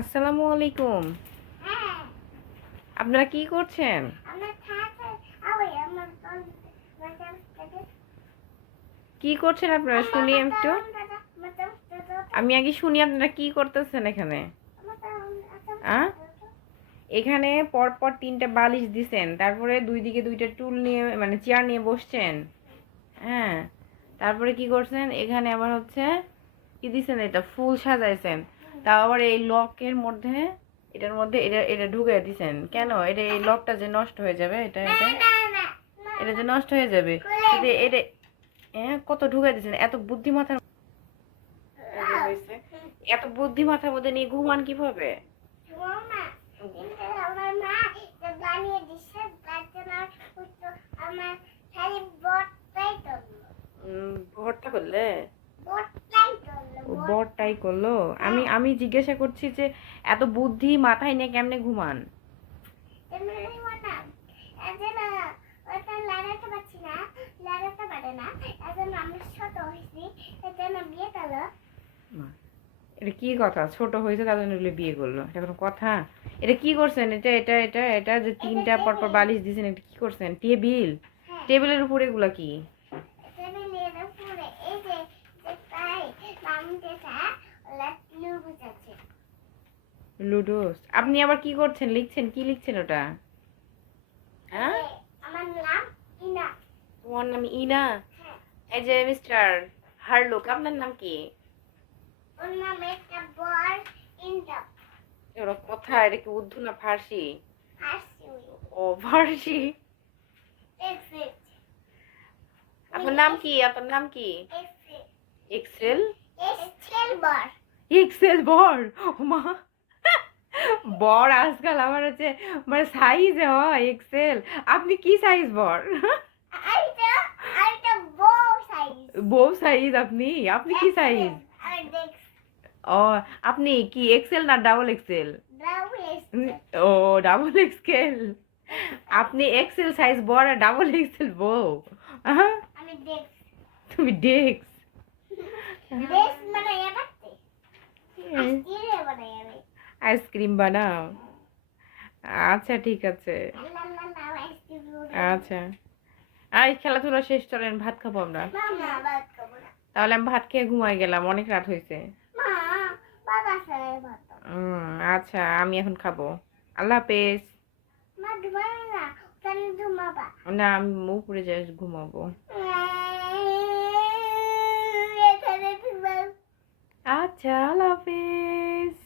আসসালামু আলাইকুম। আপনারা কি করছেন? কি করছেন আপনারা শুনি একটু। আমি আগে শুনি আপনারা কি করতেছেন এখানে। এখানে পরপর 3টা বালিশ দিছেন, তারপরে দুই দিকে 2টা টুল নিয়ে মানে চেয়ার নিয়ে বসছেন। হ্যাঁ, তারপরে কি করছেন এখানে আবার হচ্ছে কি দিছেন, এটা ফুল সাজাইছেন। তাও আবার এই লকের মধ্যে, এটার মধ্যে এটা এটা ঢুকে দিছেন কেন? এটা এই লকটা যে নষ্ট হয়ে যাবে, এটা এটা এটা যে নষ্ট হয়ে যাবে, এটা এটা কত ঢুকে দিছেন। এত বুদ্ধি মাথার হয়েছে, এত বুদ্ধি মাথার মধ্যে নিয়ে ঘুমান কিভাবে? ভরটা করলে বরটাই করলো। আমি আমি জিজ্ঞাসা করছি যে এত বুদ্ধি মাথায় নিয়ে কেমনে ঘুমান? এটা কি কথা? ছোট হয়েছে তার জন্য বিয়ে করলো, এটা কোনো কথা? এটা কি করছেন? এটা এটা এটা এটা যে 3টা পরপর বালিশ দিয়েছেন, এটা কি করছেন? টেবিল? টেবিলের উপরে এগুলা কি? লুডোস? আপনি আবার কি করছেন? লিখছেন? কি লিখছেন ওটা? হ্যাঁ, আমার নাম ইনা। তোমার নাম ইনা? এই যে মিস্টার হারলুক, আপনার নাম কি? ওর নাম একটা বর ইন্টা। এর কথা, এটা কি উর্দু না ফার্সি? ফার্সি। ও ফার্সি। এক্সেল। আপনার নাম কি? আপনার নাম কি? এক্সেল। এক্সেল বর। এক্সেল বর? ও মা, বর আজকাল আমার হচ্ছে মানে সাইজে হয় এক্সেল। আপনি কি সাইজ বর? বউ সাইজ আপনি? আপনি কি সাইজ? ও, আপনি কি এক্সেল না double XL? O double XL. আপনি এক্সেল সাইজ বর আর ডাবল এক্সেল বউ? তুমি ডেক্স? আইসক্রিম বানাও? আচ্ছা ঠিক আছে। আচ্ছা, আই খেলাধুলা শেষ, চলেন ভাত খাবো আমরা। তাহলে আমি ভাত খেয়ে ঘুমাই গেলাম, অনেক রাত হয়েছে। আচ্ছা, আমি এখন খাবো। আল্লাহ হাফেজ। না, আমি উপরে যাই ঘুমাবো। আচ্ছা, আল্লাহ হাফেজ।